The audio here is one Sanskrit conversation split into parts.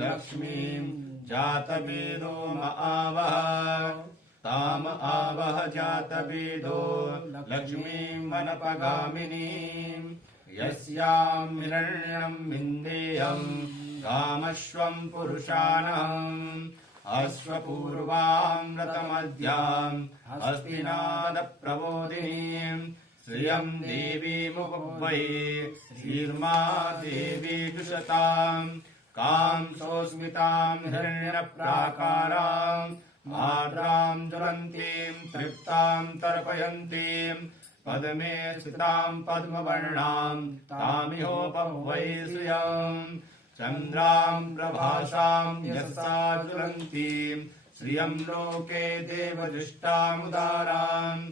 लक्ष्मीं जातवेदो म आवह ताम आवह जातवेदो लक्ष्मीं मनपगामिनीं यस्यां हिरण्यं विन्देयं कामश्वं पुरुषाणम् अश्वपूर्वामृतमद्याम् हस्तिनादप्रबोधिनीम् श्रियं देवीमुपवै श्रीर्मा देवी दुषताम् कांसोऽस्मिताम् हिरण्यप्राकाराम् आर्द्राम् ज्वलन्तीम् तृप्ताम् तर्पयन्तीम् पद्मे स्थिताम् पद्मवर्णाम् तामिहोपवै श्रियम् चन्द्राम् प्रभासाम् यस्सा ज्वलन्तीम् श्रियम् लोके देवजुष्टामुदाराम्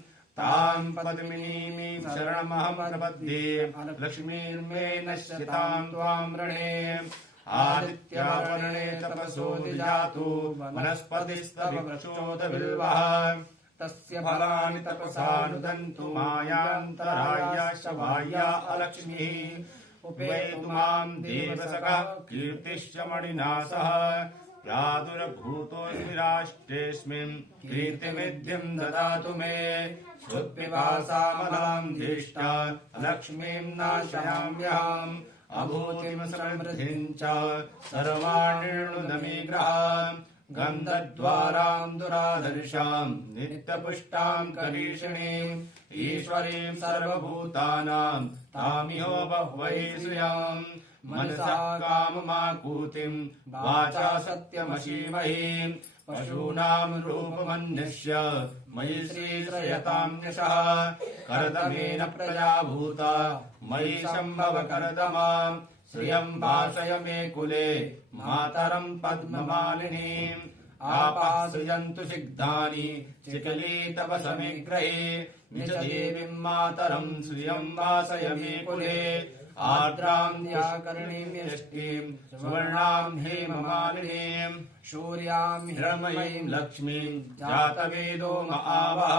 ताम् पद्मिनीं शरणमहं प्रपद्ये लक्ष्मीर्मे नश्यताम् त्वाम् रणे आदित्यावर्णे तपसोऽधिजातु वनस्पतिस्तवचोदबिल्वः तस्य फलानि तपसानुदन्तु मायान्तरायाश्च बाह्या अलक्ष्मीः उपेतु माम् देवसखः कीर्तिश्च मणिना सह प्रादुर्भूतोऽस्मि राष्ट्रेऽस्मिन् कीर्तिमिद्धिम् ददातु मे श्रुत्पिपासामलाम् दृष्ट्या लक्ष्मीम् नाशयाम्यहम् अभूतिम् समृद्धिम् च सर्वाण्यर्णुदमी ग्रहाम् गन्धद्वाराम् दुराधर्षाम् नित्यपुष्टाम् करीषिणीम् ईश्वरीम् सर्वभूतानाम् तामिहो बह्वै श्रियाम् मनसा काममाकूतिम् वाचा सत्यमशीमहि पशूनाम् रूपमन्विष्य मयि श्रीश्रयताम्यशः करदमेन प्रजा भूता मयि सम्भव करदमाम् श्रियम् भाषय मे कुले मातरम् पद्ममालिनीम् आपासयन्तु सिग्धानि चिकली तव समेग्रहे निज देवीम् मातरम् श्रियम् वासय मे कुले आर्द्राम् व्याकरणीम् यष्टिम् सुवर्णाम् हेममालिनीम् शौर्याम् हिरण्मयीम् लक्ष्मीम् जातवेदो म आवह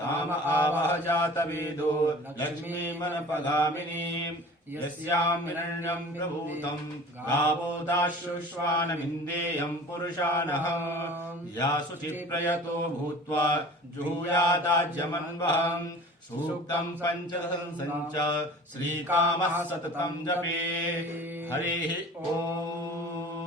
ताम आवह जातवेदो लक्ष्मीमनपगामिनीम् यस्याम् हिरण्यम् प्रभूतम् गावो दाश्रुश्वानमिन्देयम् पुरुषाणः या शुचिप्रयतो भूत्वा जुहूयादाज्यमन्वहम् सूक्तम् पञ्चदशं श्रीकामः सततम् जपे हरिः ओम्।